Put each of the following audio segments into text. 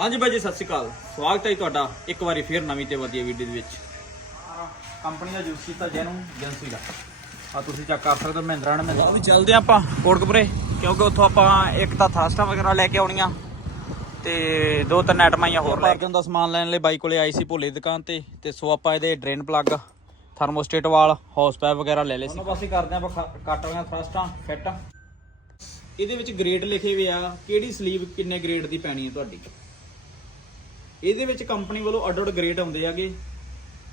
ਹਾਂਜੀ ਬਾਈ ਜੀ ਸਤਿ ਸ਼੍ਰੀ ਅਕਾਲ। ਸਵਾਗਤ ਹੈ ਜੀ ਤੁਹਾਡਾ ਇੱਕ ਵਾਰੀ ਫੇਰ ਨਵੀਂ ਤੇ ਵਧੀਆ ਵੀਡੀਓ ਦੇ ਵਿੱਚ। ਕੰਪਨੀ ਦਾ ਯੂਜ਼ ਕੀਤਾ ਜੈਨੂੰ ਏਜੰਸੀ ਦਾ। ਆ ਤੁਸੀਂ ਚੈੱਕ ਕਰ ਸਕਦੇ ਹੋ ਮਹਿੰਦਰਾ ਨੇ ਮਹਿੰਦਰਾ ਵੀ ਚੱਲਦੇ ਹਾਂ ਆਪਾਂ ਕੋਟਕਪੁਰੇ ਕਿਉਂਕਿ ਉੱਥੋਂ ਆਪਾਂ ਇੱਕ ਤਾਂ ਥਾਸਟਾ ਵਗੈਰਾ ਲੈ ਕੇ ਆਉਣੀਆਂ ਤੇ ਦੋ ਤਿੰਨ ਆਈਟਮਾਂ ਹੋਰ ਲੈ ਕੇ। ਦਾ ਸਮਾਨ ਲੈਣ ਲਈ ਬਾਈ ਕੋਲੇ ਆਈ ਸੀ ਭੋਲੇ ਦੁਕਾਨ ਤੇ ਤੇ ਸੋ ਆਪਾਂ ਇਹਦੇ ਡਰੇਨ ਪਲੱਗ ਥਰਮੋਸਟੇਟ ਵਾਲ ਹਾਊਸ ਪਾਈਪ ਵਗੈਰਾ ਲੈ ਲਏ ਸੀ। ਉਹਨਾਂ ਪਾਸੇ ਕਰਦੇ ਆਪਾਂ ਕੱਟ ਵਾਲੀਆਂ ਥਰਸਟਾਂ ਫਿੱਟ ਇਹਦੇ ਵਿੱਚ ਗ੍ਰੇਡ ਲਿਖੇ ਹੋਏ ਆ ਕਿਹੜੀ ਸਲੀਵ ਕਿੰਨੇ ਗ੍ਰੇਡ ਦੀ ਪੈਣੀ ਹੈ ਤੁਹਾਡੀ? ਇਹਦੇ ਵਿੱਚ ਕੰਪਨੀ ਵੱਲੋਂ ਅੱਡ ਅੱਡ ਗ੍ਰੇਡ ਆਉਂਦੇ ਆਗੇ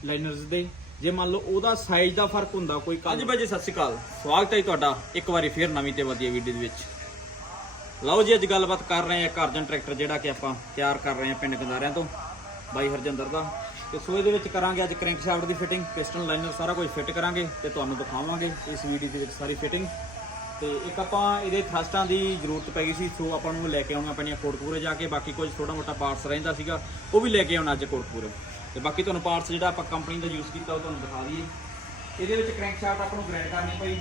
ਲਾਈਨਰਸ ਦੇ। ਜੇ ਮੰਨ ਲਓ ਉਹਦਾ ਸਾਈਜ਼ ਦਾ ਫ਼ਰਕ ਹੁੰਦਾ ਕੋਈ ਅੱਜ ਬਾਜੀ ਸਤਿ ਸ਼੍ਰੀ ਅਕਾਲ। ਸਵਾਗਤ ਹੈ ਜੀ ਤੁਹਾਡਾ ਇੱਕ ਵਾਰੀ ਫੇਰ ਨਵੀਂ ਤੇ ਵਧੀਆ ਵੀਡੀਓ ਦੇ ਵਿੱਚ। ਲਓ ਜੀ, ਅੱਜ ਗੱਲਬਾਤ ਕਰ ਰਹੇ ਹਾਂ ਇੱਕ ਟਰੈਕਟਰ ਜਿਹੜਾ ਕਿ ਆਪਾਂ ਤਿਆਰ ਕਰ ਰਹੇ ਹਾਂ ਪਿੰਡ ਗੰਦਾਰਿਆਂ ਤੋਂ, ਬਾਈ ਹਰਜਿੰਦਰ ਦਾ। ਤੇ ਸੋ ਇਹਦੇ ਵਿੱਚ ਕਰਾਂਗੇ ਅੱਜ ਕ੍ਰੈਂਕ ਸ਼ਾਫਟ ਦੀ ਫਿਟਿੰਗ ਪਿਸਟਨ ਲਾਈਨਰ ਸਾਰਾ ਕੁਝ ਫਿੱਟ ਕਰਾਂਗੇ ਤੇ ਤੁਹਾਨੂੰ ਦਿਖਾਵਾਂਗੇ ਇਸ ਵੀਡੀਓ ਦੇ ਵਿੱਚ ਸਾਰੀ ਫਿਟਿੰਗ ਤੇ ਇੱਕ ਆਪਾਂ ਇਹਦੇ ਥਰਸਟਾਂ ਦੀ ਜ਼ਰੂਰਤ ਪੈ ਗਈ ਸੀ, ਸੋ ਆਪਾਂ ਨੂੰ ਲੈ ਕੇ ਆਉਣਾ ਪੈਣੀਆਂ ਕੋਟਪੂਰੇ ਜਾ ਕੇ, ਬਾਕੀ ਕੁਝ ਥੋੜਾ ਮੋਟਾ ਪਾਰਟਸ ਰਹਿੰਦਾ ਸੀਗਾ, ਉਹ ਵੀ ਲੈ ਕੇ ਆਉਣਾ ਅੱਜ ਕੋਟਪੂਰੇ। ਤੇ ਬਾਕੀ ਤੁਹਾਨੂੰ ਪਾਰਟਸ ਜਿਹੜਾ ਆਪਾਂ ਕੰਪਨੀ ਦਾ ਯੂਜ਼ ਕੀਤਾ, ਉਹ ਤੁਹਾਨੂੰ ਦਿਖਾ ਦਈਏ। ਇਹਦੇ ਵਿੱਚ ਕ੍ਰੈਂਕ ਸ਼ਾਫਟ ਆਪਾਂ ਨੂੰ ਗ੍ਰਾਈਂਡ ਕਰਨੀ ਪਈ,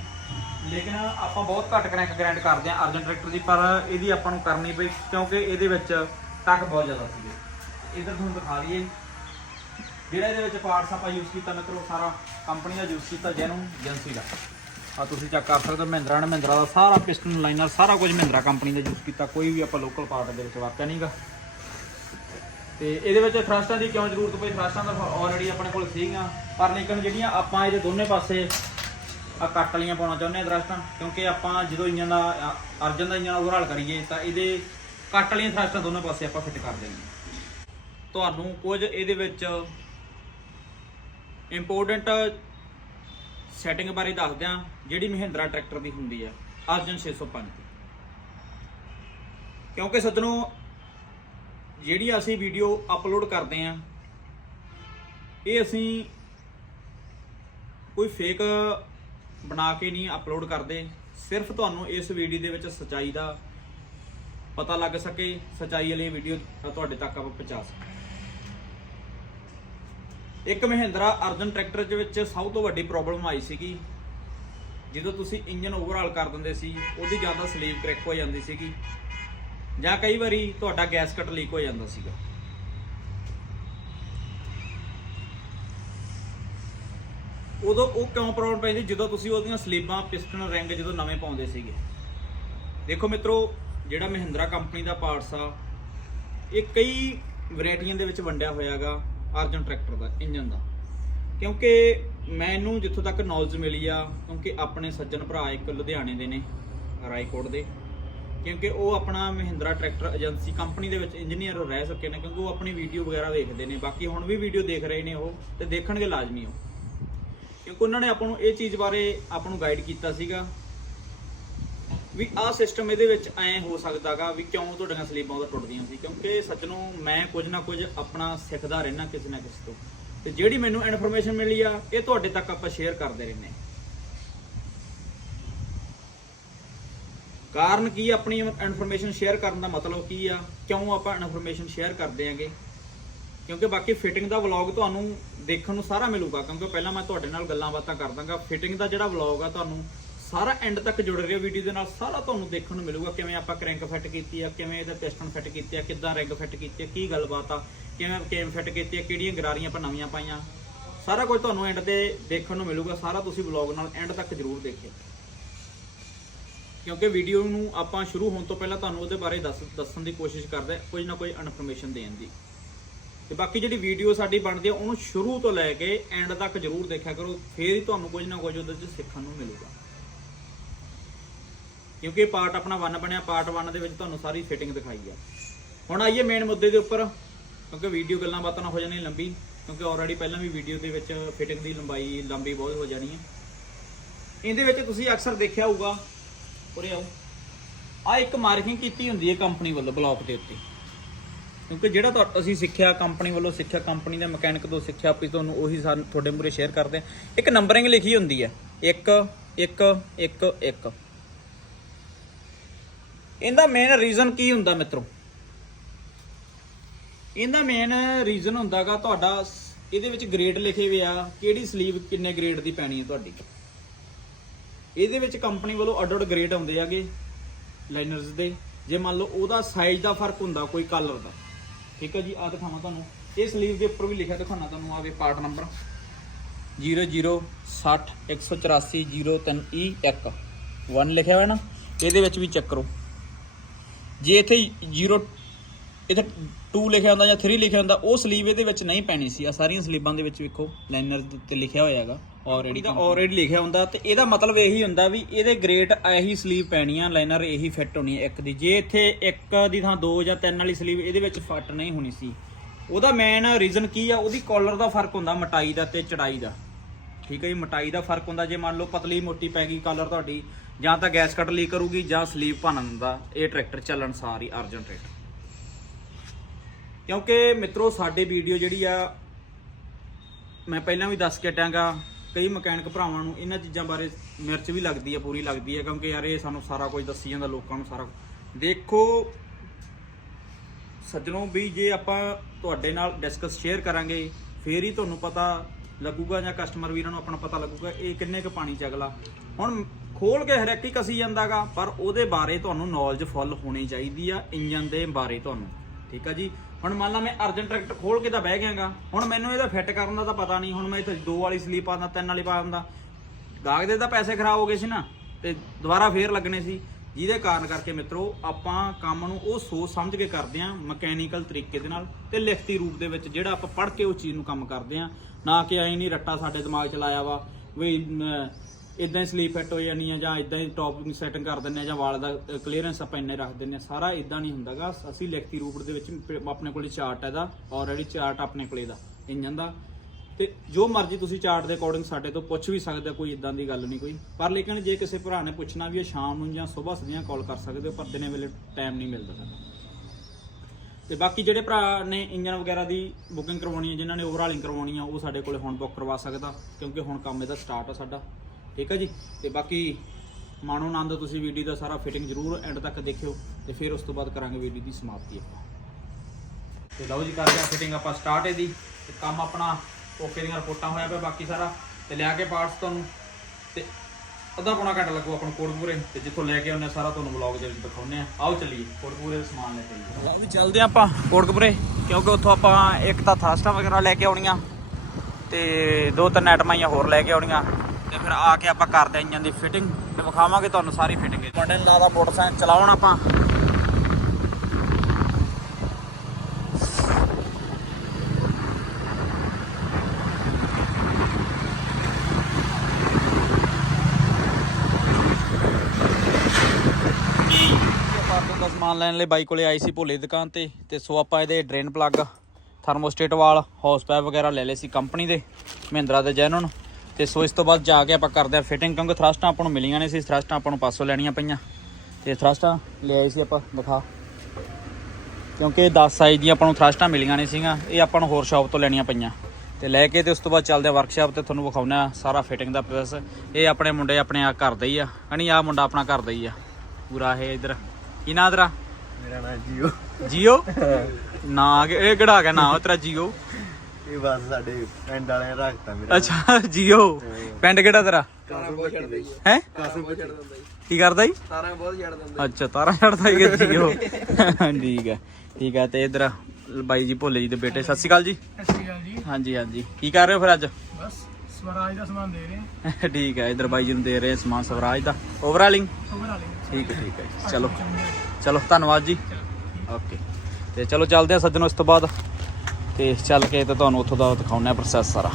ਲੇਕਿਨ ਆਪਾਂ ਬਹੁਤ ਘੱਟ ਕ੍ਰੈਂਕ ਗ੍ਰਾਈਂਡ ਕਰਦੇ ਆ ਅਰਜਨ ਟਰੈਕਟਰ ਦੀ, ਪਰ ਇਹਦੀ ਆਪਾਂ ਨੂੰ ਕਰਨੀ ਪਈ, ਕਿਉਂਕਿ ਇਹਦੇ ਵਿੱਚ ਟੱਕ ਬਹੁਤ ਜ਼ਿਆਦਾ ਸੀਗੇ। ਇਧਰ ਤੁਹਾਨੂੰ ਦਿਖਾ ਦਈਏ। ਜਿਹੜਾ ਇਹਦੇ ਵਿੱਚ ਪਾਰਟਸ ਆਪਾਂ ਯੂਜ਼ ਕੀਤਾ ਮਿੱਤਰੋ, ਸਾਰਾ ਕੰਪਨੀ ਦਾ ਯੂਜ਼ ਕੀਤਾ ਜੈਨੂ ਏਜੰਸੀ ਦਾ। ਆ ਤੁਸੀਂ ਚੈੱਕ ਕਰ ਸਕਦੇ ਹੋ, ਮਹਿੰਦਰਾ ਨੇ ਮਹਿੰਦਰਾ ਦਾ ਸਾਰਾ ਪਿਸਟਨ ਲਾਈਨਰ ਸਾਰਾ ਕੁਝ ਮਹਿੰਦਰਾ ਕੰਪਨੀ ਦਾ ਯੂਜ਼ ਕੀਤਾ, ਕੋਈ ਵੀ ਆਪਾਂ ਲੋਕਲ ਪਾਰਟ ਦੇ ਵਿੱਚ ਵਰਤਿਆ ਨਹੀਂਗਾ ਤੇ ਇਹਦੇ ਵਿੱਚ ਥਰਸਟਾਂ ਦੀ ਕਿਉਂ ਜ਼ਰੂਰਤ ਪਈ? ਥਰਸਟਾਂ ਤਾਂ ਆਲਰੇਡੀ ਆਪਣੇ ਕੋਲ ਸੀਗੀਆਂ, ਪਰ ਲੇਕਿਨ ਜਿਹੜੀਆਂ ਆਪਾਂ ਇਹਦੇ ਦੋਨੇ ਪਾਸੇ ਆ ਕੱਟ ਵਾਲੀਆਂ ਪਾਉਣਾ ਚਾਹੁੰਦੇ ਆ ਥਰਸਟਾਂ ਕਿਉਂਕਿ ਆਪਾਂ ਜਦੋਂ ਇੰਜਨ ਦਾ ਅਰਜਨ ਦਾ ਇੰਜਨ ਓਵਰਹਾਲ ਕਰੀਏ, ਤਾਂ ਇਹਦੇ ਕੱਟ ਵਾਲੀਆਂ ਥਰਸਟਾਂ ਦੋਨੇ ਪਾਸੇ ਆਪਾਂ ਫਿੱਟ ਕਰ ਦੇਣਗੇ ਤੁਹਾਨੂੰ ਕੁਝ ਇਹਦੇ ਵਿੱਚ ਇੰਪੋਰਟੈਂਟ ਸੈਟਿੰਗ ਬਾਰੇ ਦੱਸਦੇ ਹਾਂ ਜਿਹੜੀ ਮਹਿੰਦਰਾ ਟਰੈਕਟਰ ਦੀ ਹੁੰਦੀ ਆ ਅਰਜਨ 605 ਦੀ। ਕਿਉਂਕਿ ਸੱਜਣੋ, ਜਿਹੜੀ ਅਸੀਂ ਵੀਡੀਓ ਅਪਲੋਡ ਕਰਦੇ ਆ ਇਹ ਅਸੀਂ ਕੋਈ ਫੇਕ ਬਣਾ ਕੇ ਨਹੀਂ ਅਪਲੋਡ ਕਰਦੇ। ਸਿਰਫ ਤੁਹਾਨੂੰ ਇਸ ਵੀਡੀਓ ਦੇ ਵਿੱਚ ਸਚਾਈ ਦਾ ਪਤਾ ਲੱਗ ਸਕੇ, ਸਚਾਈ ਵਾਲੀ ਵੀਡੀਓ ਤੁਹਾਡੇ ਤੱਕ ਆਪਾਂ ਪਹੁੰਚਾ ਸਕੀਏ ਇੱਕ ਮਹਿੰਦਰਾ ਅਰਜਨ ਟਰੈਕਟਰ ਦੇ ਵਿੱਚ ਸਭ ਤੋਂ ਵੱਡੀ ਪ੍ਰੋਬਲਮ ਆਈ ਸੀਗੀ। ਜਦੋਂ ਤੁਸੀਂ ਇੰਜਨ ਓਵਰਹਾਲ ਕਰ ਦਿੰਦੇ ਸੀ, ਉਹਦੀ ਜ਼ਿਆਦਾ ਸਲੀਵ ਕ੍ਰੈਕ ਹੋ ਜਾਂਦੀ ਸੀਗੀ। ਜਾਂ ਕਈ ਵਾਰੀ ਤੁਹਾਡਾ ਗੈਸ ਕਟ ਲੀਕ ਹੋ ਜਾਂਦਾ ਸੀਗਾ। ਉਦੋਂ ਉਹ ਕਿਉਂ ਪ੍ਰੋਬਲਮ ਪੈਂਦੀ ਜਦੋਂ ਤੁਸੀਂ ਉਹਦੀਆਂ ਸਲੀਬਾਂ ਪਿਸਟਨ ਰਿੰਗ ਜਦੋਂ ਨਵੇਂ ਪਾਉਂਦੇ ਸੀਗੇ। ਦੇਖੋ ਮਿੱਤਰੋ, ਜਿਹੜਾ ਮਹਿੰਦਰਾ ਕੰਪਨੀ ਦਾ ਪਾਰਟਸ ਆ, ਇਹ ਕਈ ਵੈਰਾਈਟੀਆਂ ਦੇ ਵਿੱਚ ਵੰਡਿਆ ਹੋਇਆਗਾ। ਅਰਜਨ ਟਰੈਕਟਰ ਦਾ ਇੰਜਨ ਦਾ। ਕਿਉਂਕਿ ਮੈਨੂੰ ਜਿੱਥੋਂ ਤੱਕ ਨੌਲੇਜ ਮਿਲੀ ਆ, ਕਿਉਂਕਿ ਆਪਣੇ ਸੱਜਣ ਭਰਾ ਇੱਕ ਲੁਧਿਆਣੇ ਦੇ ਨੇ, ਰਾਏਕੋਟ ਦੇ। ਕਿਉਂਕਿ ਉਹ ਆਪਣਾ ਮਹਿੰਦਰਾ ਟਰੈਕਟਰ ਏਜੰਸੀ ਕੰਪਨੀ ਦੇ ਵਿੱਚ ਇੰਜੀਨੀਅਰ ਰਹਿ ਸਕੇ ਨੇ, ਕਿਉਂਕਿ ਉਹ ਆਪਣੀ ਵੀਡੀਓ ਵਗੈਰਾ ਵੇਖਦੇ ਨੇ। ਬਾਕੀ ਹੁਣ ਵੀ ਵੀਡੀਓ ਦੇਖ ਰਹੇ ਨੇ ਉਹ ਤੇ ਦੇਖਣਗੇ ਲਾਜ਼ਮੀ ਉਹ। ਕਿਉਂਕਿ ਉਹਨਾਂ ਨੇ ਆਪਾਂ ਨੂੰ ਇਹ ਚੀਜ਼ ਬਾਰੇ ਆਪਾਂ ਨੂੰ ਗਾਈਡ ਕੀਤਾ ਸੀਗਾ। ਵੀ ਆਹ ਸਿਸਟਮ ਇਹਦੇ ਵਿੱਚ ਐ ਹੋ ਸਕਦਾਗਾ ਵੀ ਕਿਉਂ ਤੁਹਾਡੀਆਂ ਸਲੀਬਾਂ ਉਹਦਾ ਟੁੱਟਦੀਆਂ ਸੀ? ਕਿਉਂਕਿ ਸੱਜਣੋਂ ਮੈਂ ਕੁਝ ਨਾ ਕੁਝ ਆਪਣਾ ਸਿੱਖਦਾ ਰਹਿਣਾ ਕਿਸੇ ਨਾ ਕਿਸੇ ਤੋਂ। ਤੇ ਜਿਹੜੀ ਮੈਨੂੰ ਇਨਫੋਰਮੇਸ਼ਨ ਮਿਲੀ ਆ, ਇਹ ਤੁਹਾਡੇ ਤੱਕ ਆਪਾਂ ਸ਼ੇਅਰ ਕਰਦੇ ਰਹਿੰਦੇ ਕਾਰਨ ਕੀ ਆਪਣੀ ਇਨਫੋਰਮੇਸ਼ਨ ਸ਼ੇਅਰ ਕਰਨ ਦਾ ਮਤਲਬ ਕੀ ਆ? ਕਿਉਂ ਆਪਾਂ ਇਨਫੋਰਮੇਸ਼ਨ ਸ਼ੇਅਰ ਕਰਦੇ ਆਂਗੇ? ਕਿਉਂਕਿ ਬਾਕੀ ਫਿਟਿੰਗ ਦਾ ਵਲੌਗ ਤੁਹਾਨੂੰ ਦੇਖਣ ਨੂੰ ਸਾਰਾ ਮਿਲੂਗਾ, ਕਿਉਂਕਿ ਪਹਿਲਾਂ ਮੈਂ ਤੁਹਾਡੇ ਨਾਲ ਗੱਲਾਂ ਬਾਤਾਂ ਕਰ ਦਾਂਗਾ ਫਿਟਿੰਗ ਦਾ ਜਿਹੜਾ ਵਲੌਗ ਆ ਤੁਹਾਨੂੰ ਸਾਰਾ ਐਂਡ ਤੱਕ ਜੁੜ ਰਿਹਾ ਵੀਡੀਓ ਦੇ ਨਾਲ, ਸਾਰਾ ਤੁਹਾਨੂੰ ਦੇਖਣ ਨੂੰ ਮਿਲੂਗਾ ਕਿਵੇਂ ਆਪਾਂ ਕ੍ਰੈਂਕ ਫਿੱਟ ਕੀਤੀ ਆ, ਕਿਵੇਂ ਇਹਦਾ ਪਿਸਟਨ ਫਿੱਟ ਕੀਤੀ ਆ, ਕਿੱਦਾਂ ਰਿੰਗ ਫਿੱਟ ਕੀਤੀ ਆ, ਕੀ ਗੱਲਬਾਤ ਆ, ਕਿਵੇਂ ਕੇਮ ਫਿੱਟ ਕੀਤੀ ਆ, ਕਿਹੜੀਆਂ ਗਰਾਰੀਆਂ ਆਪਾਂ ਨਵੀਆਂ ਪਾਈਆਂ। ਸਾਰਾ ਕੁਝ ਤੁਹਾਨੂੰ ਐਂਡ ਤੇ ਦੇਖਣ ਨੂੰ ਮਿਲੂਗਾ, ਸਾਰਾ ਤੁਸੀਂ ਵਲੌਗ ਨਾਲ ਐਂਡ ਤੱਕ ਜਰੂਰ ਦੇਖਿਓ। ਕਿਉਂਕਿ ਵੀਡੀਓ ਨੂੰ ਆਪਾਂ ਸ਼ੁਰੂ ਹੋਣ ਤੋਂ ਪਹਿਲਾਂ ਤੁਹਾਨੂੰ ਉਹਦੇ ਬਾਰੇ ਦੱਸ, ਦੱਸਣ ਦੀ ਕੋਸ਼ਿਸ਼ ਕਰਦੇ ਕੁਝ ਨਾ ਕੋਈ ਇਨਫੋਰਮੇਸ਼ਨ ਦੇਣ ਦੀ। ਤੇ ਬਾਕੀ ਜਿਹੜੀ ਵੀਡੀਓ ਸਾਡੀ ਬਣਦੀ ਆ, ਉਹਨੂੰ ਸ਼ੁਰੂ ਤੋਂ ਲੈ ਕੇ ਐਂਡ ਤੱਕ ਜਰੂਰ ਦੇਖਿਆ ਕਰੋ, ਫੇਰ ਹੀ ਤੁਹਾਨੂੰ ਕੁਝ ਨਾ ਕੁਝ ਉਹਦੇ ਵਿੱਚ ਸਿੱਖਣ ਨੂੰ ਮਿਲੂਗਾ। ਕਿਉਂਕਿ ਪਾਰਟ ਆਪਣਾ 1 ਬਣਿਆ, ਪਾਰਟ 1 ਦੇ ਵਿੱਚ ਤੁਹਾਨੂੰ ਸਾਰੀ ਫਿਟਿੰਗ ਦਿਖਾਈ ਆ। ਹੁਣ ਆਈਏ ਮੇਨ ਮੁੱਦੇ ਦੇ ਉੱਪਰ, ਕਿਉਂਕਿ ਵੀਡੀਓ ਗੱਲਾਂ ਬਾਤਾਂ ਨਾ ਹੋ ਜਾਣੀ ਲੰਬੀ, ਕਿਉਂਕਿ ਆਲਰੇਡੀ ਪਹਿਲਾਂ ਵੀ ਵੀਡੀਓ ਦੇ ਵਿੱਚ ਫਿਟਿੰਗ ਦੀ ਲੰਬਾਈ, ਲੰਬੀ ਬਹੁਤ ਹੋ ਜਾਣੀ ਹੈ ਇਹਦੇ ਵਿੱਚ ਤੁਸੀਂ ਅਕਸਰ ਦੇਖਿਆ ਹੋਊਗਾ, ਉਰੇ ਆਓ। ਆ ਇੱਕ ਮਾਰਕਿੰਗ ਕੀਤੀ ਹੁੰਦੀ ਹੈ ਕੰਪਨੀ ਵੱਲੋਂ ਬਲੌਕ ਦੇ ਉੱਤੇ। ਕਿਉਂਕਿ ਜਿਹੜਾ ਤੁਹਾ- ਅਸੀਂ ਸਿੱਖਿਆ ਕੰਪਨੀ ਵੱਲੋਂ, ਸਿੱਖਿਆ ਕੰਪਨੀ ਦੇ ਮਕੈਨਿਕ ਤੋਂ, ਸਿੱਖਿਆ ਵੀ ਤੁਹਾਨੂੰ ਉਹੀ ਸਾਨੂੰ ਤੁਹਾਡੇ ਮੂਰੇ ਸ਼ੇਅਰ ਕਰਦੇ ਇੱਕ ਨੰਬਰਿੰਗ ਲਿਖੀ ਹੁੰਦੀ ਹੈ। 1 1 1 1 ਇਹਦਾ ਮੇਨ ਰੀਜ਼ਨ ਕੀ ਹੁੰਦਾ ਮਿੱਤਰੋ? ਇਹਦਾ ਮੇਨ ਰੀਜ਼ਨ ਹੁੰਦਾਗਾ ਤੁਹਾਡਾ ਇਹਦੇ ਵਿੱਚ ਗ੍ਰੇਡ ਲਿਖੇ ਹੋਏ ਆ, ਕਿਹੜੀ ਸਲੀਵ ਕਿੰਨੇ ਗ੍ਰੇਡ ਦੀ ਪੈਣੀ ਹੈ ਤੁਹਾਡੀ? ਇਹਦੇ ਵਿੱਚ ਕੰਪਨੀ ਵੱਲੋਂ ਅੱਡ ਅੱਡ ਗ੍ਰੇਡ ਆਉਂਦੇ ਆਗੇ ਲਾਈਨਰਸ ਦੇ। ਜੇ ਮੰਨ ਲਓ ਉਹਦਾ ਸਾਈਜ਼ ਦਾ ਫ਼ਰਕ ਹੁੰਦਾ, ਕੋਈ ਕਲਰ ਦਾ। ਠੀਕ ਹੈ ਜੀ ਆ ਦਿਖਾਵਾਂ ਤੁਹਾਨੂੰ। ਇਹ ਸਲੀਵ ਦੇ ਉੱਪਰ ਵੀ ਲਿਖਿਆ ਦਿਖਾਉਣਾ ਤੁਹਾਨੂੰ ਆਵੇ ਪਾਰਟ ਨੰਬਰ 006018403E1 1 ਲਿਖਿਆ ਹੋਇਆ ਨਾ, ਇਹਦੇ ਵਿੱਚ ਵੀ ਚੈੱਕ ਕਰੋ। ਜੇ ਇੱਥੇ 0 ਇੱਥੇ 2 ਲਿਖਿਆ ਹੁੰਦਾ ਜਾਂ 3 ਲਿਖਿਆ ਹੁੰਦਾ ਉਹ ਸਲੀਵ ਇਹਦੇ ਵਿੱਚ ਨਹੀਂ ਪੈਣੀ ਸੀ। ਆ ਸਾਰੀਆਂ ਸਲੀਬਾਂ ਦੇ ਵਿੱਚ ਵੇਖੋ ਲਾਈਨਰ ਦੇ ਉੱਤੇ ਲਿਖਿਆ ਹੋਇਆ ਹੈਗਾ ਆਲਰੇਡੀ ਤਾਂ ਆਲਰੇਡੀ ਲਿਖਿਆ ਹੁੰਦਾ ਤੇ ਇਹਦਾ ਮਤਲਬ ਇਹੀ ਹੁੰਦਾ ਵੀ ਇਹਦੇ ਗ੍ਰੇਡ ਇਹੀ ਸਲੀਵ ਪੈਣੀ ਆ ਲਾਈਨਰ ਇਹੀ ਫਿੱਟ ਹੋਣੀ ਹੈ ਇੱਕ ਦੀ। ਜੇ ਇੱਥੇ ਇੱਕ ਦੀ ਥਾਂ ਦੋ ਜਾਂ ਤਿੰਨ ਵਾਲੀ ਸਲੀਵ ਇਹਦੇ ਵਿੱਚ ਫਿੱਟ ਨਹੀਂ ਹੋਣੀ ਸੀ। ਉਹਦਾ ਮੇਨ ਰੀਜ਼ਨ ਕੀ ਆ? ਉਹਦੀ ਕਾਲਰ ਦਾ ਫ਼ਰਕ ਹੁੰਦਾ ਮਟਾਈ ਦਾ ਤੇ ਚੜਾਈ ਦਾ। ਠੀਕ ਹੈ ਜੀ ਮਟਾਈ ਦਾ ਫ਼ਰਕ ਹੁੰਦਾ। ਜੇ ਮੰਨ ਲਓ ਪਤਲੀ ਮੋਟੀ ਪੈ ਗਈ ਕਾਲਰ ਤੁਹਾਡੀ ਜਾਂ ਤਾਂ ਗੈਸ ਕੱਟ ਲੀਕ ਕਰੂਗੀ ਜਾਂ ਸਲੀਵ ਭੰਨ ਦਾ ਇਹ ਟਰੈਕਟਰ ਚੱਲਣ ਸਾਰੀ ਅਰਜਨ ਟਰੈਕਟਰ ਕਿਉਂਕਿ ਮਿੱਤਰੋ, ਸਾਡੇ ਵੀਡੀਓ ਜਿਹੜੀ ਆ, ਮੈਂ ਪਹਿਲਾਂ ਵੀ ਦੱਸ ਕੇ ਟਾਂਗਾ ਕਈ ਮਕੈਨਿਕ ਭਰਾਵਾਂ ਨੂੰ ਇਹਨਾਂ ਚੀਜ਼ਾਂ ਬਾਰੇ ਮਿਰਚ ਵੀ ਲੱਗਦੀ ਹੈ ਪੂਰੀ ਲੱਗਦੀ ਹੈ ਕਿਉਂਕਿ ਯਾਰ ਇਹ ਸਾਨੂੰ ਸਾਰਾ ਕੁਝ ਦੱਸੀ ਜਾਂਦਾ ਲੋਕਾਂ ਨੂੰ ਸਾਰਾ ਦੇਖੋ, ਸੱਜਣੋ ਵੀ ਜੇ ਆਪਾਂ ਤੁਹਾਡੇ ਨਾਲ ਡਿਸਕਸ ਸ਼ੇਅਰ ਕਰਾਂਗੇ, ਫੇਰ ਹੀ ਤੁਹਾਨੂੰ ਪਤਾ ਲੱਗੂਗਾ ਜਾਂ ਕਸਟਮਰ ਵੀਰਾਂ ਨੂੰ ਆਪਣਾ ਪਤਾ ਲੱਗੂਗਾ, ਇਹ ਕਿੰਨੇ ਕੁ ਪਾਣੀ ਚ ਅਗਲਾ। ਹੁਣ ਖੋਲ ਕੇ ਹਰ ਇੱਕ ਹੀ ਕਸੀ ਜਾਂਦਾਗਾ, ਪਰ ਉਹਦੇ ਬਾਰੇ ਤੁਹਾਨੂੰ ਨੌਲੇਜ ਫੁੱਲ ਹੋਣੀ ਚਾਹੀਦੀ ਆ ਇੰਜਨ ਦੇ ਬਾਰੇ ਤੁਹਾਨੂੰ। ਠੀਕ ਆ ਜੀ? ਹੁਣ ਮੰਨ ਲਾ ਮੈਂ ਅਰਜਨ ਟਰੈਕਟਰ ਖੋਲ ਕੇ ਤਾਂ ਬਹਿ ਗਿਆਗਾ। ਹੁਣ ਮੈਨੂੰ ਇਹਦਾ ਫਿੱਟ ਕਰਨ ਦਾ ਤਾਂ ਪਤਾ ਨਹੀਂ, ਹੁਣ ਮੈਂ ਇੱਥੇ ਦੋ ਵਾਲੀ ਸਲੀਪ ਪਾਉਂਦਾ, ਤਿੰਨ ਵਾਲੀ ਪਾ ਦਿੰਦਾ। ਗਾਹਕ ਦੇ ਤਾਂ ਪੈਸੇ ਖਰਾਬ ਹੋ ਗਏ ਸੀ ਨਾ, ਤੇ ਦੁਬਾਰਾ ਫੇਰ ਲੱਗਣੇ ਸੀ। ਜਿਹਦੇ ਕਾਰਨ ਕਰਕੇ ਮਿੱਤਰੋ, ਆਪਾਂ ਕੰਮ ਨੂੰ ਉਹ ਸੋਚ ਸਮਝ ਕੇ ਕਰਦੇ ਆਂ ਮਕੈਨੀਕਲ ਤਰੀਕੇ ਦੇ ਨਾਲ, ਤੇ ਲਿਖਤੀ ਰੂਪ ਦੇ ਵਿੱਚ ਜਿਹੜਾ ਆਪਾਂ ਪੜ੍ਹ ਕੇ ਉਹ ਚੀਜ਼ ਨੂੰ ਕੰਮ ਕਰਦੇ ਆਂ। ਨਾ ਕਿ ਐਂ ਨਹੀਂ ਰੱਟਾ ਸਾਡੇ ਦਿਮਾਗ 'ਚ ਲਾਇਆ ਵਾ, ਵੀ ਇਦਾਂ ਹੀ ਸਲੀਪ ਫਿੱਟ ਹੋ ਜਾਣੀ ਆ ਜਾਂ ਇਦਾਂ ਹੀ ਟੌਪ ਨੂੰ ਸੈਟਿੰਗ ਕਰ ਦਿੰਨੇ ਆ ਜਾਂ ਵਾਲ ਦਾ ਕਲੀਅਰੈਂਸ ਆਪਾਂ ਇੰਨੇ ਰੱਖ ਦਿੰਨੇ ਆ। ਸਾਰਾ ਇਦਾਂ ਨਹੀਂ ਹੁੰਦਾਗਾ ਅਸੀਂ ਲਿਖਤੀ ਰੂਪ ਦੇ ਵਿੱਚ ਪ- ਆਪਣੇ ਕੋਲੇ ਚਾਰਟ ਹੈ ਦਾ ਆਲਰੇਡੀ ਚਾਰਟ ਆਪਣੇ ਕੋਲੇ ਦਾ ਇੰਜਨ ਦਾ ਤੇ ਜੋ ਮਰਜ਼ੀ ਤੁਸੀਂ ਚਾਰਟ ਦੇ ਅਕੋਰਡਿੰਗ ਸਾਡੇ ਤੋਂ ਪੁੱਛ ਵੀ ਸਕਦੇ ਕੋਈ ਇਦਾਂ ਦੀ ਗੱਲ ਨਹੀਂ ਕੋਈ। ਪਰ ਲੇਕਿਨ ਜੇ ਕਿਸੇ ਭਰਾ ਨੇ ਪੁੱਛਣਾ ਵੀ ਹੈ ਸ਼ਾਮ ਨੂੰ ਜਾਂ ਸਵੇਰ ਸਦੀਆਂ ਕਾਲ ਕਰ ਸਕਦੇ ਹੋ, ਪਰ ਦਿਨੇ ਵੇਲੇ ਟਾਈਮ ਨਹੀਂ ਮਿਲਦਾ ਸਾਡਾ ਤੇ ਬਾਕੀ ਜਿਹੜੇ ਭਰਾ ਨੇ ਇੰਜਨ ਵਗੈਰਾ ਦੀ ਬੁਕਿੰਗ ਕਰਵਾਉਣੀ ਹੈ ਜਿਨ੍ਹਾਂ ਨੇ ਓਵਰਹਾਲਿੰਗ ਕਰਵਾਉਣੀ ਆ, ਉਹ ਸਾਡੇ ਕੋਲੇ ਹੁਣ ਬੁੱਕ ਕਰਵਾ ਸਕਦਾ, ਕਿਉਂਕਿ ਹੁਣ ਕੰਮ ਇਹਦਾ ਸਟਾਰਟ ਆ ਸਾਡਾ। ਠੀਕ ਹੈ ਜੀ? ਤੇ ਬਾਕੀ ਮਾਣੋ ਆਨੰਦ, ਤੁਸੀਂ ਵੀਡੀਓ ਦਾ ਸਾਰਾ ਫਿਟਿੰਗ ਜ਼ਰੂਰ ਐਂਡ ਤੱਕ ਦੇਖਿਓ ਤੇ ਫਿਰ ਉਸ ਤੋਂ ਬਾਅਦ ਕਰਾਂਗੇ ਵੀਡੀਓ ਦੀ ਸਮਾਪਤੀ ਆਪਾਂ। ਤੇ ਲਓ ਜੀ, ਕਰਦੇ ਆ ਫਿਟਿੰਗ ਆਪਾਂ ਸਟਾਰਟ ਇਹਦੀ। ਤੇ ਕੰਮ ਆਪਣਾ ਓਕੇ ਦੀਆਂ ਰਿਪੋਰਟਾਂ ਹੋਇਆ ਪਿਆ ਬਾਕੀ ਸਾਰਾ। ਤੇ ਲਿਆ ਕੇ ਪਾਰਟਸ ਤੁਹਾਨੂੰ। ਤੇ ਅੱਧਾ ਪੌਣਾ ਘੰਟਾ ਲੱਗੂ ਆਪਾਂ ਨੂੰ ਕੋਟਪੂਰੇ। ਤੇ ਜਿੱਥੋਂ ਲੈ ਕੇ ਆਉਂਦੇ ਸਾਰਾ ਤੁਹਾਨੂੰ ਵਲੌਗ ਦੇ ਵਿੱਚ ਦਿਖਾਉਂਦੇ ਆ। ਆਓ ਚੱਲੀਏ, ਕੋਟਪੂਰੇ ਦਾ ਸਮਾਨ ਲੈ ਕੇ ਲਓ ਜੀ, ਚੱਲਦੇ ਆ ਆਪਾਂ ਕੋਟਕਪੂਰੇ ਕਿਉਂਕਿ ਉੱਥੋਂ ਆਪਾਂ ਇੱਕ ਤਾਂ ਥਾਸਟਾ ਵਗੈਰਾ ਲੈ ਕੇ ਆਉਣੀਆਂ। ਤੇ ਦੋ ਤਿੰਨ ਆਈਟਮਾਂ ਹੋਰ ਲੈ ਕੇ ਆਉਣੀਆਂ। ਤੇ ਫਿਰ ਆ ਕੇ ਆਪਾਂ ਕਰਦੇ ਆ ਇੰਜਨ ਦੀ ਫਿਟਿੰਗ ਤੇ ਵਿਖਾਵਾਂਗੇ ਤੁਹਾਨੂੰ ਸਾਰੀ ਫਿਟਿੰਗ ਤੁਹਾਡੇ ਨਾਲ ਦਾ ਮੋਟਰਸਾਈਕਲ ਚਲਾਉਣ ਆਪਾਂ। ਪਾਰਕਿੰਗ ਸਮਾਨ ਲੈਣ ਲਈ ਬਾਈ ਕੋਲੇ ਆਈ ਸੀ ਭੋਲੇ ਦੀ ਦੁਕਾਨ ਤੇ। ਤੇ ਸੋ ਆਪਾਂ ਇਹਦੇ ਡਰੇਨ ਪਲੱਗ ਥਰਮੋਸਟੇਟ ਵਾਲ ਹੌਸ ਪਾਈਪ ਵਗੈਰਾ ਲੈ ਲਏ ਸੀ ਕੰਪਨੀ ਦੇ, ਮਹਿੰਦਰਾ ਦੇ ਜੈਨਨ ਤੇ ਸੋ ਇਸ ਤੋਂ ਬਾਅਦ ਜਾ ਕੇ ਆਪਾਂ ਕਰਦੇ ਆ ਫਿਟਿੰਗ ਕਿਉਂਕਿ ਥਰਸਟਾਂ ਆਪਾਂ ਨੂੰ ਮਿਲੀਆਂ ਨਹੀਂ ਸੀ ਥਰਸਟਾਂ ਆਪਾਂ ਨੂੰ ਪਾਸੋਂ ਲੈਣੀਆਂ ਪਈਆਂ। ਤੇ ਥਰਸਟਾਂ ਲੈ ਆਏ ਸੀ ਆਪਾਂ ਦਿਖਾ। ਕਿਉਂਕਿ ਇਹ 10 ਸਾਈਜ਼ ਦੀਆਂ ਆਪਾਂ ਨੂੰ ਥਰਸਟਾਂ ਮਿਲੀਆਂ ਨਹੀਂ ਸੀਗੀਆਂ ਇਹ ਆਪਾਂ ਨੂੰ ਹੋਰ ਸ਼ਾਪ ਤੋਂ ਲੈਣੀਆਂ ਪਈਆਂ। ਤੇ ਲੈ ਕੇ ਤੇ ਉਸ ਤੋਂ ਬਾਅਦ ਚੱਲਦੇ ਆ ਵਰਕਸ਼ਾਪ ਤੇ ਤੁਹਾਨੂੰ ਵਿਖਾਉਣਾ ਸਾਰਾ ਫਿਟਿੰਗ ਦਾ ਪ੍ਰੋਸੈਸ ਇਹ ਆਪਣੇ ਮੁੰਡੇ ਆਪਣੇ ਆ ਘਰ ਦਾ ਹੀ ਆ। ਹਣੀ ਆ ਮੁੰਡਾ ਆਪਣਾ ਘਰ ਦਾ ਹੀ ਆ। ਪੂਰਾ ਇਹ ਇਧਰ। ਕੀ ਨਾਂ ਤੇਰਾ? ਮੇਰਾ ਨਾਮ ਜੀਓ। ਜੀਓ? ਨਾ ਇਹ ਕਿਹੜਾ ਗਿਆ ਨਾਂ ਤੇਰਾ ਜੀਓ। ਇਹ ਬਸ ਸਾਡੇ ਪਿੰਡ ਵਾਲਿਆਂ ਨੇ ਰੱਖਤਾ ਮੇਰਾ। ਅੱਛਾ ਜੀਓ। ਪਿੰਡ ਕਿਹੜਾ ਤੇਰਾ? ਕਾਸਮ ਬਹੁਤ ਛੱਡਦਾ ਹੈ? ਕਾਸਮ ਬਹੁਤ ਛੱਡਦਾ। ਕੀ ਕਰਦਾ ਜੀ? ਤਾਰਾਂ ਬਹੁਤ ਛੱਡ ਦਿੰਦਾ ਅੱਛਾ ਤਾਰਾ ਛੱਡਦਾ ਹੀ ਜੀਓ। ਠੀਕ ਹੈ ਠੀਕ ਹੈ ਤੇ ਇਧਰ ਬਾਈ ਜੀ ਭੋਲੇ ਜੀ ਦੇ ਬੇਟੇ। ਸਤਿ ਸ਼੍ਰੀ ਅਕਾਲ ਜੀ। ਸਤਿ ਸ਼੍ਰੀ ਅਕਾਲ ਜੀ। ਹਾਂਜੀ ਹਾਂਜੀ। ਕੀ ਕਰ ਰਹੇ ਹੋ ਫਿਰ ਅੱਜ? ਬਸ ਸਵਰਾਜ ਦਾ ਸਮਾਨ ਦੇ ਰਹੇ ਹਾਂ। ਠੀਕ ਹੈ ਇਧਰ ਬਾਈ ਜੀ ਨੂੰ ਦੇ ਰਹੇ ਹਾਂ ਸਮਾਨ ਸਵਰਾਜ ਦਾ। ਓਵਰਆਲਿੰਗ ਠੀਕ ਹੈ ਠੀਕ ਹੈ। ਚਲੋ। ਚਲੋ ਧੰਨਵਾਦ ਜੀ। ਓਕੇ। ਤੇ ਚਲੋ ਚੱਲਦੇ ਆ ਸੱਜਣੋ ਇਸ ਤੋਂ ਬਾਅਦ। ਤੇ ਚੱਲ ਕੇ ਤੇ ਤੁਹਾਨੂੰ ਉੱਥੋਂ ਦਾ ਦਿਖਾਉਣਾ ਪ੍ਰੋਸੈਸ ਸਾਰਾ।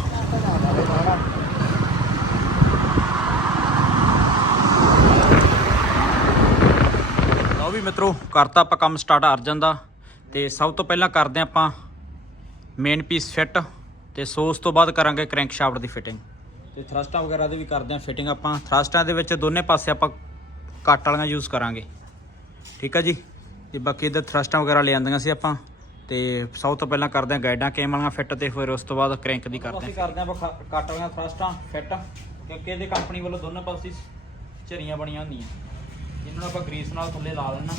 ਲਓ ਵੀ ਮਿੱਤਰੋ ਕਰਤਾ ਆਪਾਂ ਕੰਮ ਸਟਾਰਟ ਅਰਜਨ ਦਾ ਤੇ ਸਭ ਤੋਂ ਪਹਿਲਾਂ ਕਰਦੇ ਹਾਂ ਆਪਾਂ ਮੇਨ ਪੀਸ ਫਿੱਟ ਤੇ ਸੋ ਉਸ ਤੋਂ ਬਾਅਦ ਕਰਾਂਗੇ ਕ੍ਰੈਂਕ ਸ਼ਾਫਟ ਦੀ ਫਿਟਿੰਗ ਤੇ ਥਰਸਟਾਂ ਵਗੈਰਾ ਦੀ ਵੀ ਕਰਦੇ ਹਾਂ ਫਿਟਿੰਗ ਆਪਾਂ। ਥਰਸਟਾਂ ਦੇ ਵਿੱਚ ਦੋਨੇ ਪਾਸੇ ਆਪਾਂ ਕੱਟ ਵਾਲੀਆਂ ਯੂਜ਼ ਕਰਾਂਗੇ। ਠੀਕ ਆ ਜੀ? ਤੇ ਬਾਕੀ ਇਧਰ ਥਰਸਟਾਂ ਵਗੈਰਾ ਲੈ ਆਂਦੀਆਂ ਸੀ ਆਪਾਂ। ਤੇ ਸਭ ਤੋਂ ਪਹਿਲਾਂ ਕਰਦੇ ਹਾਂ ਗਾਈਡਾਂ ਕੇਮ ਵਾਲੀਆਂ ਫਿੱਟ ਤੇ ਫਿਰ ਉਸ ਤੋਂ ਬਾਅਦ ਕ੍ਰੈਂਕ ਦੀ ਕਰਦੇ ਅਸੀਂ ਕਰਦੇ ਹਾਂ ਕੱਟ ਵਾਲੀਆਂ ਥਰਸਟਾਂ ਫਿੱਟ ਕਿਉਂਕਿ ਇਹਦੇ ਕੰਪਨੀ ਵੱਲੋਂ ਦੋਨੋਂ ਪਾਸੇ ਝਰੀਆਂ ਬਣੀਆਂ ਹੁੰਦੀਆਂ। ਇਹਨਾਂ ਨੂੰ ਆਪਾਂ ਗਰੀਸ ਨਾਲ ਥੱਲੇ ਲਾ ਲੈਣਾ।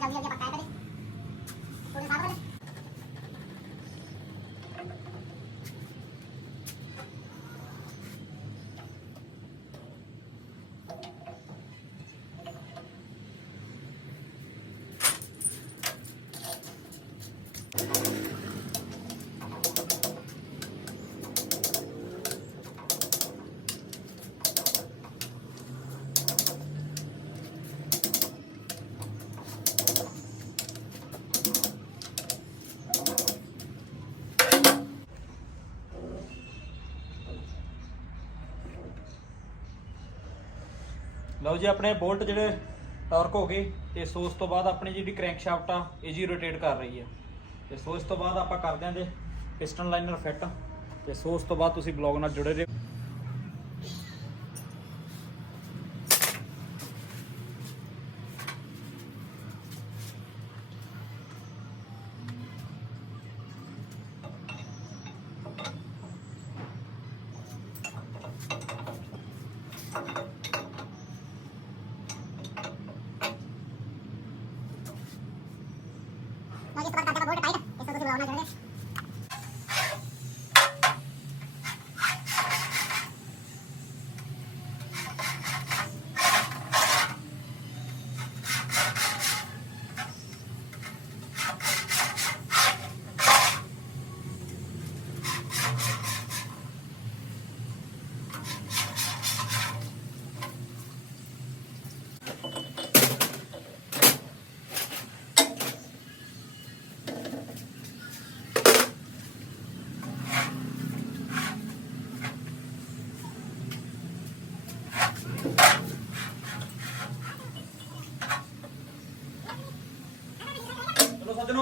जल्दी जल्दी पकाया करें थोड़े साफ ਲਓ ਜੀ, ਆਪਣੇ ਬੋਲਟ ਜਿਹੜੇ ਟਾਰਕ ਹੋ ਗਏ ਤੇ ਸੋ ਉਸ ਤੋਂ ਬਾਅਦ ਆਪਣੀ ਜਿਹੜੀ ਕ੍ਰੈਂਕ ਸ਼ਾਫਟ ਆ, ਇਹ ਜੀ ਰੋਟੇਟ ਕਰ ਰਹੀ ਆ। ਤੇ ਸੋ ਇਸ ਤੋਂ ਬਾਅਦ ਆਪਾਂ ਕਰਦੇ ਆਂ ਦੇ ਪਿਸਟਨ ਲਾਈਨਰ ਫਿੱਟ ਤੇ ਸੋ ਉਸ ਤੋਂ ਬਾਅਦ ਤੁਸੀਂ ਬਲੌਗ ਨਾਲ ਜੁੜੇ ਰਹੋ।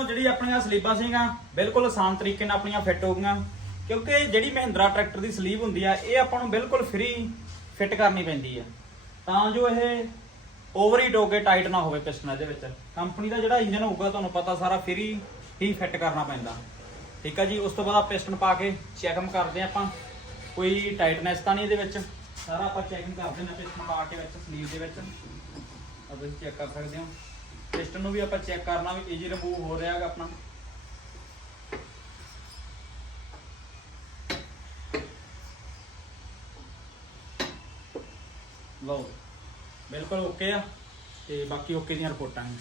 ਜਿਹੜੀ ਆਪਣੀਆਂ ਸਲੀਬਾਂ ਸੀਗੀਆਂ, ਬਿਲਕੁਲ ਆਸਾਨ ਤਰੀਕੇ ਨਾਲ ਆਪਣੀਆਂ ਫਿੱਟ ਹੋ ਗਈਆਂ। ਕਿਉਂਕਿ ਜਿਹੜੀ ਮਹਿੰਦਰਾ ਟਰੈਕਟਰ ਦੀ ਸਲੀਬ ਹੁੰਦੀ ਆ, ਇਹ ਆਪਾਂ ਨੂੰ ਬਿਲਕੁਲ ਫ੍ਰੀ ਫਿੱਟ ਕਰਨੀ ਪੈਂਦੀ ਆ। ਤਾਂ ਜੋ ਇਹ ਓਵਰ ਹੀਟ ਹੋ ਕੇ ਟਾਈਟ ਨਾ ਹੋਵੇ ਪਿਸਟਨ ਇਹਦੇ ਵਿੱਚ। ਕੰਪਨੀ ਦਾ ਜਿਹੜਾ ਇੰਜਨ ਹੋਊਗਾ, ਤੁਹਾਨੂੰ ਪਤਾ ਸਾਰਾ ਫ੍ਰੀ ਹੀ ਫਿੱਟ ਕਰਨਾ ਪੈਂਦਾ। ਠੀਕ ਆ ਜੀ, ਉਸ ਤੋਂ ਬਾਅਦ ਆ ਪਿਸਟਨ ਪਾ ਕੇ ਚੈੱਕਮ ਕਰਦੇ ਆ ਆਪਾਂ। ਕੋਈ ਟਾਈਟਨੈਸ ਤਾਂ ਨਹੀਂ ਇਹਦੇ ਵਿੱਚ। ਸਾਰਾ ਆਪਾਂ ਚੈਕਿੰਗ ਕਰਦੇ ਹਾਂ ਪਿਸਟਨ ਪਾ ਕੇ ਵਿੱਚ ਸਲੀਵ ਦੇ ਵਿੱਚ। ਆ ਤੁਸੀਂ ਚੈੱਕ ਕਰ ਸਕਦੇ ਹੋ। ਪਿਸਟਨ ਨੂੰ ਵੀ ਆਪਾਂ ਚੈੱਕ ਕਰਨਾ ਵੀ ਈਜੀ ਰਿਮੂਵ ਹੋ ਰਿਹਾ ਹੈਗਾ ਆਪਣਾ। ਲਓ ਬਿਲਕੁਲ ਓਕੇ ਆ ਤੇ ਬਾਕੀ ਓਕੇ ਦੀਆਂ ਰਿਪੋਰਟਾਂ ਨੇ।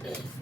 Okay.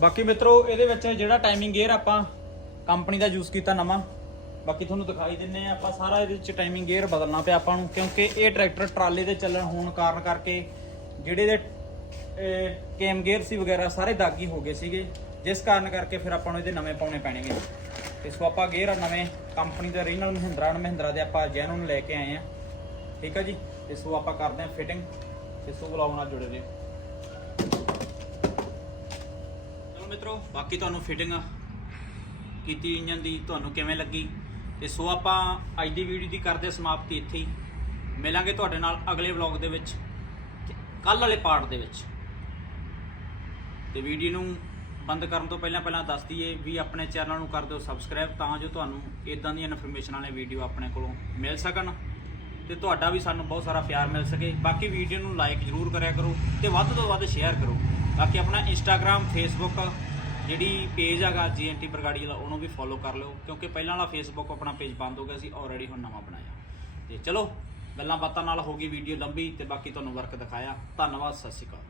ਬਾਕੀ ਮਿੱਤਰੋ, ਇਹਦੇ ਵਿੱਚ ਜਿਹੜਾ ਟਾਈਮਿੰਗ ਗੇਅਰ ਆਪਾਂ ਕੰਪਨੀ ਦਾ ਯੂਜ਼ ਕੀਤਾ ਨਵਾਂ, ਬਾਕੀ ਤੁਹਾਨੂੰ ਦਿਖਾਈ ਦਿੰਨੇ ਆ, ਆਪਾਂ ਸਾਰਾ ਇਹਦੇ ਵਿੱਚ ਟਾਈਮਿੰਗ ਗੇਅਰ ਬਦਲਣਾ ਪਿਆ ਆਪਾਂ ਨੂੰ, ਕਿਉਂਕਿ ਇਹ ਟਰੈਕਟਰ ਟਰਾਲੇ ਦੇ ਚੱਲਣ ਹੋਣ ਕਾਰਨ ਕਰਕੇ ਜਿਹੜੇ ਦੇ ਕੇਮ ਗੇਅਰ ਸੀ ਵਗੈਰਾ ਸਾਰੇ ਦਾਗੀ ਹੋ ਗਏ ਸੀਗੇ, ਜਿਸ ਕਾਰਨ ਕਰਕੇ ਫਿਰ ਆਪਾਂ ਨੂੰ ਇਹਦੇ ਨਵੇਂ ਪਾਉਣੇ ਪੈਣਗੇ। ਤੇ ਸੋ ਆਪਾਂ ਗੇਅਰ ਨਵੇਂ ਕੰਪਨੀ ਦੇ ਰੀਜਨਲ ਮਹਿੰਦਰਾ ਐਂਡ ਮਹਿੰਦਰਾ ਦੇ ਆਪਾਂ ਜੈਨੂਨ ਲੈ ਕੇ ਆਏ ਆ। ਠੀਕ ਆ ਜੀ? ਤੇ ਸੋ ਆਪਾਂ ਕਰਦੇ ਆ ਫਿਟਿੰਗ ਤੇ ਸੋ ਬਲੌਗ ਨਾਲ ਜੁੜੇ ਰਹੋ ਚਲੋ ਮਿੱਤਰੋ, ਬਾਕੀ ਤੁਹਾਨੂੰ ਫਿਟਿੰਗ ਕੀਤੀ ਇੰਜਨ ਦੀ ਤੁਹਾਨੂੰ ਕਿਵੇਂ ਲੱਗੀ? ਤੇ ਸੋ ਆਪਾਂ ਅੱਜ ਦੀ ਵੀਡੀਓ ਦੀ ਕਰਦੇ ਸਮਾਪਤੀ ਇੱਥੇ ਹੀ। ਮਿਲਾਂਗੇ ਤੁਹਾਡੇ ਨਾਲ ਅਗਲੇ ਵਲੌਗ ਦੇ ਵਿੱਚ ਕੱਲ ਵਾਲੇ ਪਾਰਟ ਦੇ ਵਿੱਚ। ਤੇ ਵੀਡੀਓ ਨੂੰ ਬੰਦ ਕਰਨ ਤੋਂ ਪਹਿਲਾਂ ਪਹਿਲਾਂ ਦੱਸ ਦਈਏ ਵੀ ਆਪਣੇ ਚੈਨਲ ਨੂੰ ਕਰ ਦਿਓ ਸਬਸਕ੍ਰਾਈਬ ਤਾਂ ਜੋ ਤੁਹਾਨੂੰ ਇਦਾਂ ਦੀਆਂ ਇਨਫੋਰਮੇਸ਼ਨ ਵਾਲੇ ਵੀਡੀਓ ਆਪਣੇ ਕੋਲੋਂ ਮਿਲ ਸਕਣ। ਤੇ ਤੁਹਾਡਾ ਵੀ ਸਾਨੂੰ ਬਹੁਤ ਸਾਰਾ ਪਿਆਰ ਮਿਲ ਸਕੇ। ਬਾਕੀ ਵੀਡੀਓ ਨੂੰ ਲਾਈਕ ਜ਼ਰੂਰ ਕਰਿਆ ਕਰੋ ਤੇ ਵੱਧ ਤੋਂ ਵੱਧ ਸ਼ੇਅਰ ਕਰੋ। ਬਾਕੀ ਆਪਣਾ ਇੰਸਟਾਗ੍ਰam ਫੇਸਬੁੱਕ ਜਿਹੜੀ ਪੇਜ ਹੈਗਾ ਜੀਐਨਟੀ ਬਰਗਾੜੀ ਵਾਲਾ, ਉਹਨੂੰ ਵੀ ਫੋਲੋ ਕਰ ਲਿਓ, ਕਿਉਂਕਿ ਪਹਿਲਾਂ ਵਾਲਾ ਫੇਸਬੁੱਕ ਆਪਣਾ ਪੇਜ ਬੰਦ ਹੋ ਗਿਆ ਸੀ ਆਲਰੇਡੀ ਹੁਣ ਨਵਾਂ ਬਣਾਇਆ। ਤੇ ਚਲੋ, ਗੱਲਾਂ ਬਾਤਾਂ ਨਾਲ ਹੋ ਗਈ ਵੀਡੀਓ ਲੰਬੀ, ਤੇ ਬਾਕੀ ਤੁਹਾਨੂੰ ਵਰਕ ਦਿਖਾਇਆ। ਧੰਨਵਾਦ, ਸਤਿ ਸ਼੍ਰੀ ਅਕਾਲ।